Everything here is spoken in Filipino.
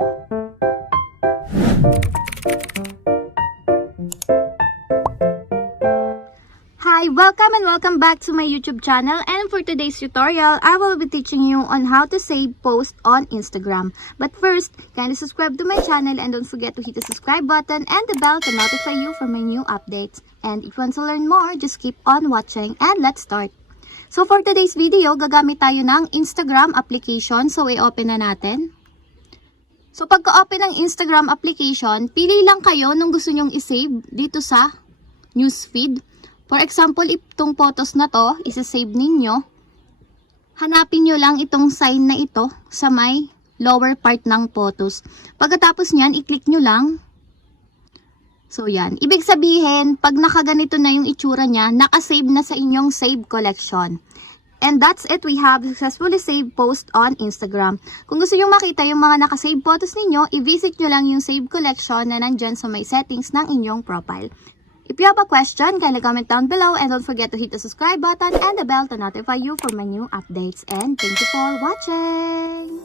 Hi, welcome back to my YouTube channel, and for today's tutorial, I will be teaching you on how to save posts on Instagram. But first, kindly subscribe to my channel and don't forget to hit the subscribe button and the bell to notify you for my new updates. And if you want to learn more, just keep on watching and let's start. So for today's video, gagamit tayo ng Instagram application. So i-open na natin. So pagka-open ng Instagram application, pili lang kayo nung gusto nyong i-save dito sa newsfeed. For example, itong photos na to, isa-save ninyo. Hanapin nyo lang itong sign na ito sa may lower part ng photos. Pagkatapos nyan, i-click nyo lang. So yan. Ibig sabihin, pag nakaganito na yung itsura nya, nakasave na sa inyong save collection. And that's it. We have successfully saved post on Instagram. Kung gusto nyo makita yung mga nakasave photos ninyo, i-visit nyo lang yung save collection na nandyan sa may settings ng inyong profile. If you have a question, kindly comment down below and don't forget to hit the subscribe button and the bell to notify you for my new updates. And thank you for watching!